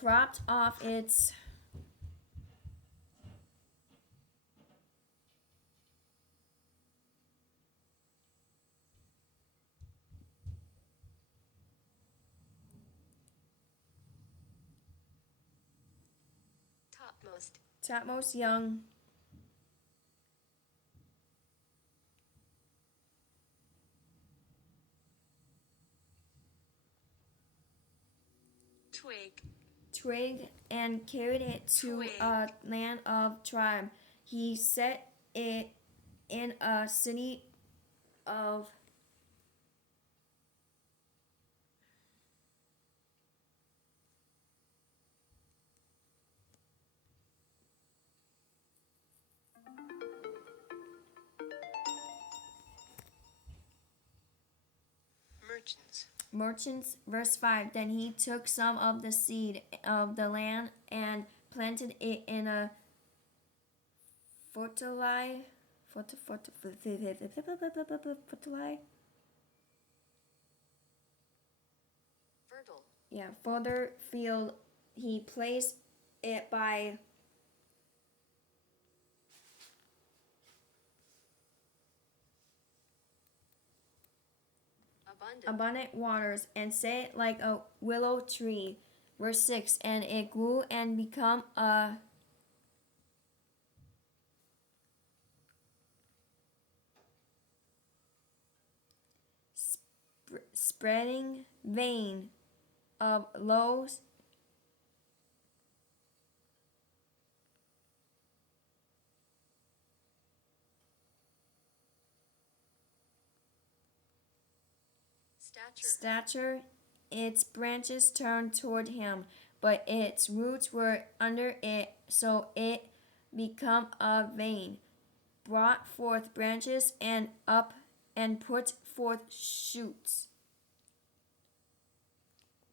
cropped off its topmost young twig and carried it to a land of tribe. He set it in a city of merchants. Verse 5. Then he took some of the seed of the land and planted it in a fertile further field. He placed it by abundant waters and set it like a willow tree. Verse 6. And it grew and became a spreading vein of low stature. Its branches turned toward him, but its roots were under it, so it became a vine, brought forth branches and up and put forth shoots.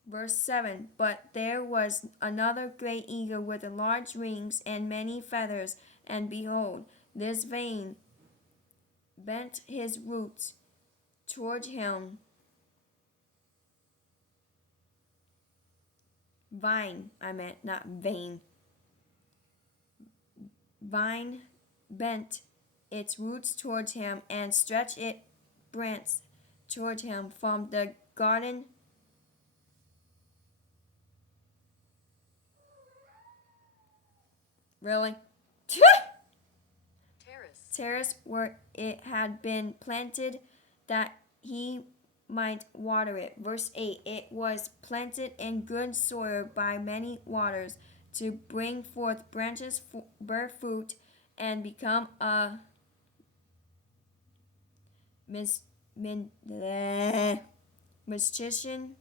Verse 7. But there was another great eagle with large wings and many feathers, and behold, this vine bent his roots toward him. Vine, I meant, not vein. Vine bent its roots towards him and stretched its branch toward him from the garden. Really? Terrace where it had been planted, that he might water it. Verse 8. It was planted in good soil by many waters, to bring forth branches, bear fruit, and become a musician.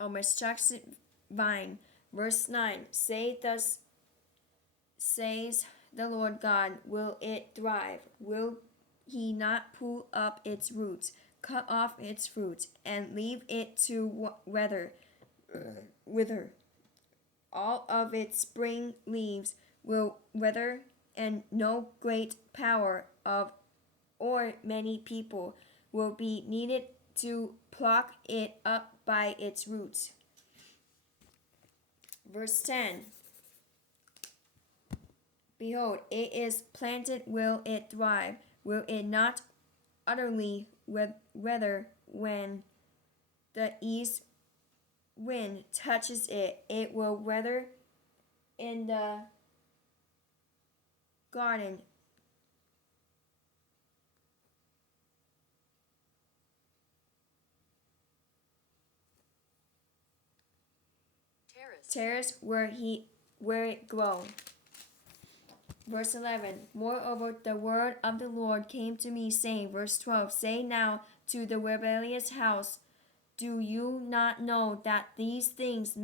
Majestic vine. Verse 9. Say thus says the Lord God, will it thrive? Will he not pull up its roots, cut off its fruits, and leave it to wither? All of its spring leaves will wither, and no great power of or many people will be needed to pluck it up by its roots. Verse 10. Behold, it is planted, will it thrive? Will it not utterly wither when the east wind touches it? It will wither in the garden. Terrace where it grows. Verse 11. Moreover, the word of the Lord came to me, saying, verse 12, say now to the rebellious house, do you not know that these things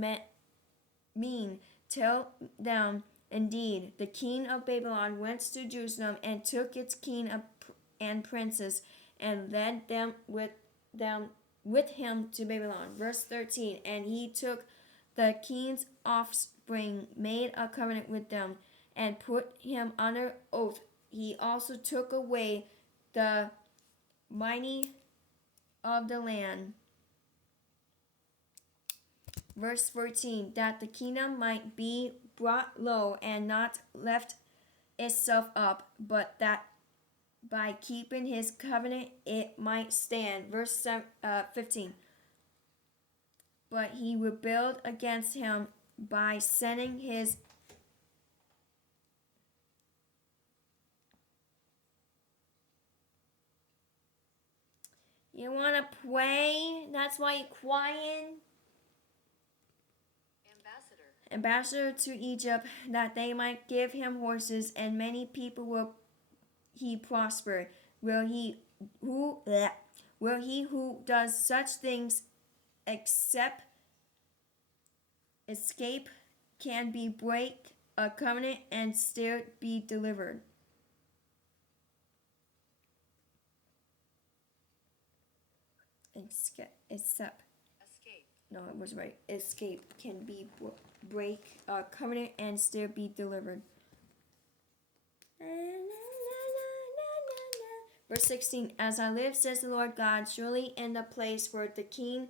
mean? Tell them, indeed, the king of Babylon went to Jerusalem and took its king and princes and led them with him to Babylon. Verse 13. And he took the king's offspring, made a covenant with them, and put him under oath. He also took away the mighty of the land. Verse 14, that the kingdom might be brought low and not lift itself up, but that by keeping his covenant it might stand. Verse 15, but he rebelled against him by sending his You want to pray? That's why you're crying? Ambassador to Egypt, that they might give him horses, and many people will he prosper. Will he who does such things except escape can be break a covenant and still be delivered? Except no, it was right. Escape can be break a covenant and still be delivered. Verse 16, as I live, says the Lord God, surely in the place where the king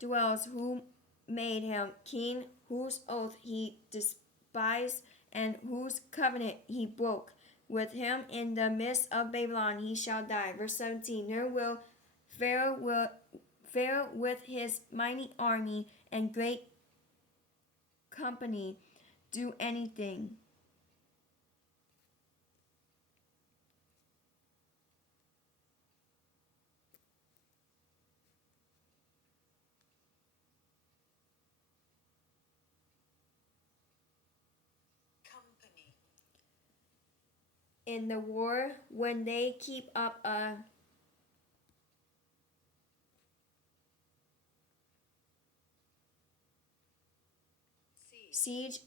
dwells, who made him king, whose oath he despised, and whose covenant he broke, with him in the midst of Babylon he shall die. Verse 17, nor will Pharaoh with his mighty army and great company do anything. In the war, when they keep up a siege,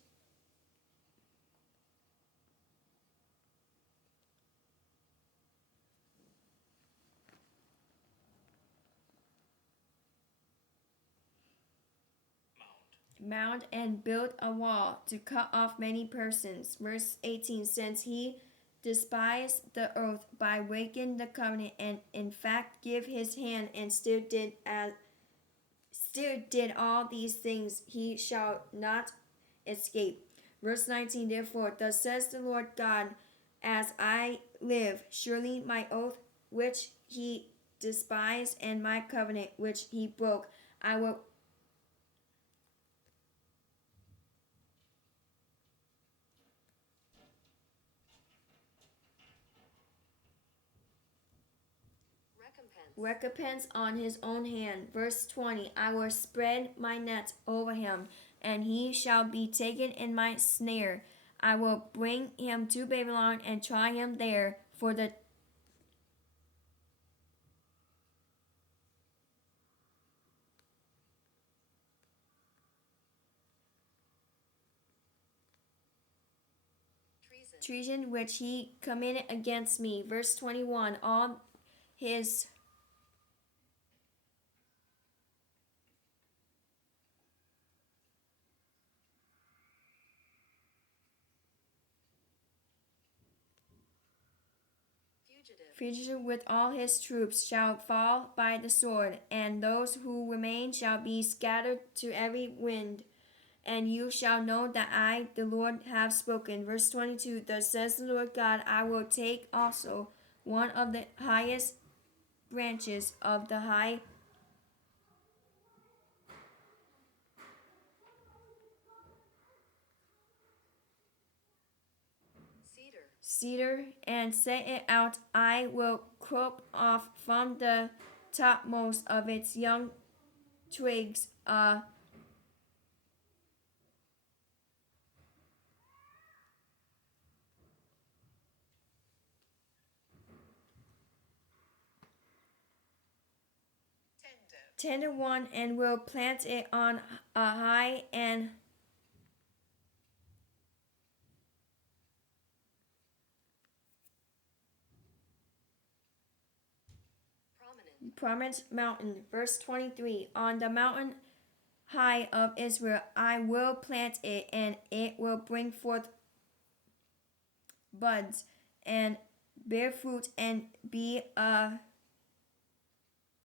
mound and build a wall to cut off many persons. Verse 18, since he despised the oath by breaking the covenant and in fact give his hand and still did all these things, he shall not escape. Verse 19, therefore, thus says the Lord God, as I live, surely my oath which he despised and my covenant which he broke, I will recompense on his own hand. Verse 20, I will spread my net over him, and he shall be taken in my snare. I will bring him to Babylon and try him there for the treason which he committed against me. Verse 21, all his fugitive with all his troops shall fall by the sword, and those who remain shall be scattered to every wind. And you shall know that I, the Lord, have spoken. Verse 22, thus says the Lord God, I will take also one of the highest branches of the high cedar and set it out. I will crop off from the topmost of its young twigs a tender one, and will plant it on a high and prominent mountain. Verse 23, on the mountain high of Israel I will plant it, and it will bring forth buds and bear fruit and be a